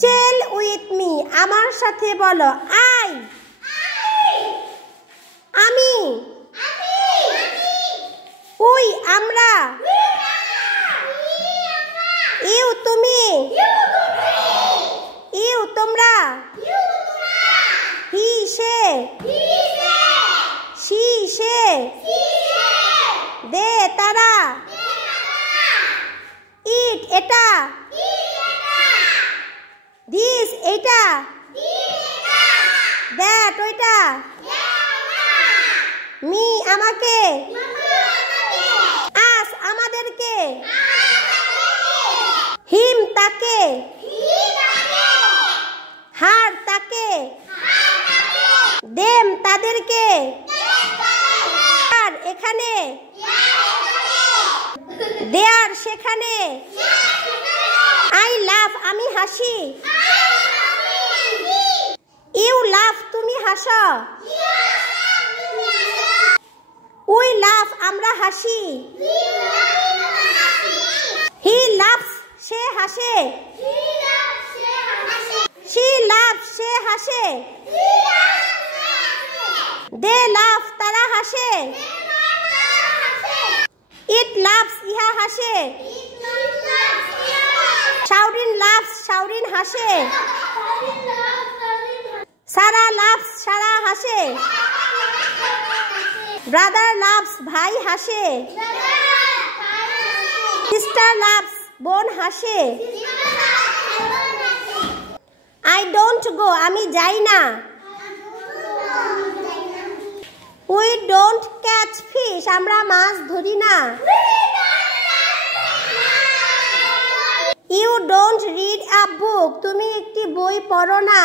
Tell with me, আমার সাথে বলো। আই, আমি। উই, আমরা। ইউ, তুমি। ইউ, তোমরা। হি, সে। শি, সে। দে, তারা। ইট, এটা। দিস, এইটা। দ্যাট, ওইটা। মি, আমাকে। আস, আমাদেরকে। হিম, তাকে। হার, তাকে। দেম, তাদেরকে। আর, এখানে। দেয়ার, সেখানে। আই লাভ, আমি হাসি। ইউ লাভ, তুমি হাসো। উই লাভ, আমরা হাসি। হি লাভস, সে হাসে। শি লাভ, সে হাসে। দে লাভ, তারা হাসে। ইট লাভস, ইহা হাসে। শাওরিন লাভস, শাওরিন হাসে। সারা লাভস, সারা হাসে। ব্রাদার লাভস, ভাই হাসে। সিস্টার লাভস, বোন হাসে। আই ডোন্ট গো, আমি যাই না। উই ডোন্ট ক্যাচ ফিশ, আমরা মাছ ধরি না। You don't read a book, তুমি একটি বই পড়ো না।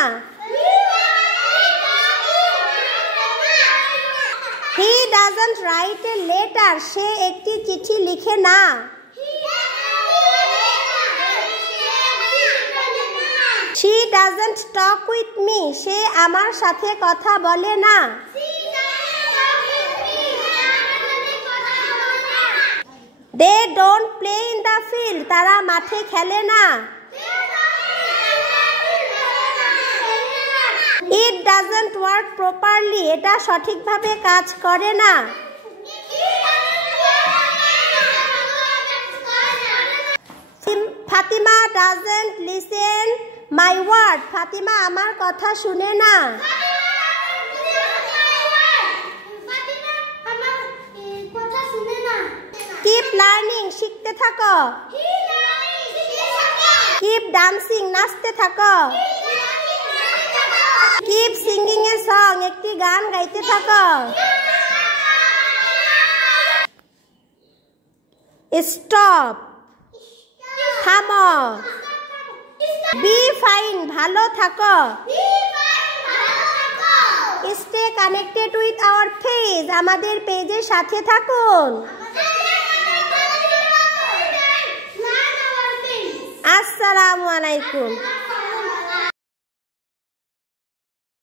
He doesn't write a letter, সে একটি চিঠি লিখে না। She doesn't talk with me, সে আমার সাথে কথা বলে না। They don't play in the field, তারা মাঠে খেলে না। ইট ডাজন্ট ওয়ার্ক প্রপারলি, এটা সঠিকভাবে কাজ করে না। Fatima doesn't listen my word, Fatima আমার কথা শুনে না। কিপ লার্নিং, শিখতে থাকো। কিপ ডান্সিং, নাচতে থাকো। কিপ সিঙ্গিং এ সং, একটি গান গাইতে থাকো। স্টপ, থামো। বি ফাইন, ভালো থাকো। Stay connected with our page, আমাদের পেজের সাথে থাকুন। আসসালামু আলাইকুম।